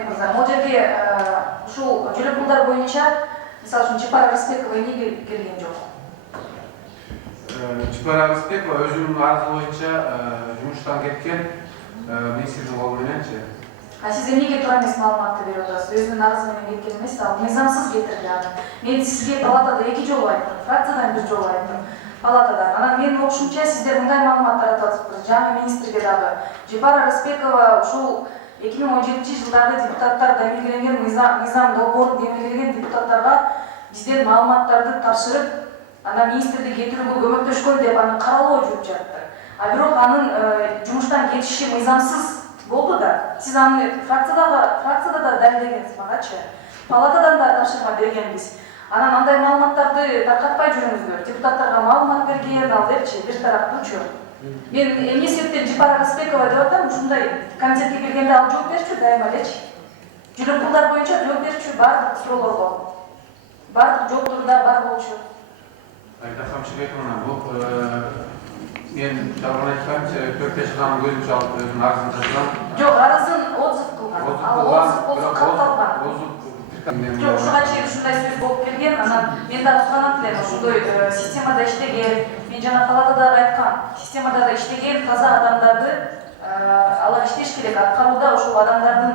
Мамед мырза, могу жерге ушул жүрөк пулдар боюнча мисалы үчүн Чапара Рыспекова эмнеге келген жок? Чапара Рыспекова өзүнүн арызы боюнча жумуштан кеткен, министрдин колу мененчи. А сиз эмнеге туура эмес маалыматты берип атасыз? Өзүнүн арызы менен кеткен эмес, ал мыйзамсыз кетирди аны. Мен сизге палатада 2 жолу айттым, фракциядан 1 жолу айттым. Палатадан. Анан менин окушумча сиздер мындай маалымат таратып атасыздар. Жаңы министрге дагы Чапара Рыспекова ушул 2017-жылдагы депутаттар демилгеленген мыйзам долбоорун демилгелеген депутаттарга бизден маалыматтарды тапшырып, ана министрди кетирүүгө көмөктөшкөн деп аны каралоо жүрүп жатты. А бирок анын жумуштан кетиши мыйзамсыз болду да. Сиз аны фракцияда да далилдегенсиз магачы. Палатадан да тапшырма бергенбиз. Анан андай маалыматтарды таркатпай жүрүңүздөр. Депутаттарга маалымат берген, ал депчи, бир тараптуучу. Мен эмне себептен Чапара Рыспекова деп атам, ушундай комитетке келгенде ал жооп берчү дайыма элечи. Жүрөк пулдар боюнча жооп берчү бардык суроолорго. Бардык жооптурда бар болчу. Айтакам Шебековна, бул мен жалган айтканча 4 жылдан көзүм алып өзүнүн арызын жазган. Жок, арызын отзыв кылган. Ал отзыв болсо катталган. Жок, ушуга чейин ушундай сөз болуп келген. Анан мен дагы суранат элем, ошондой системада иштеген, мен жана палатада айткан, системада иштеген таза адамдарды алар иштеш керек, аткарууда ошол адамдардын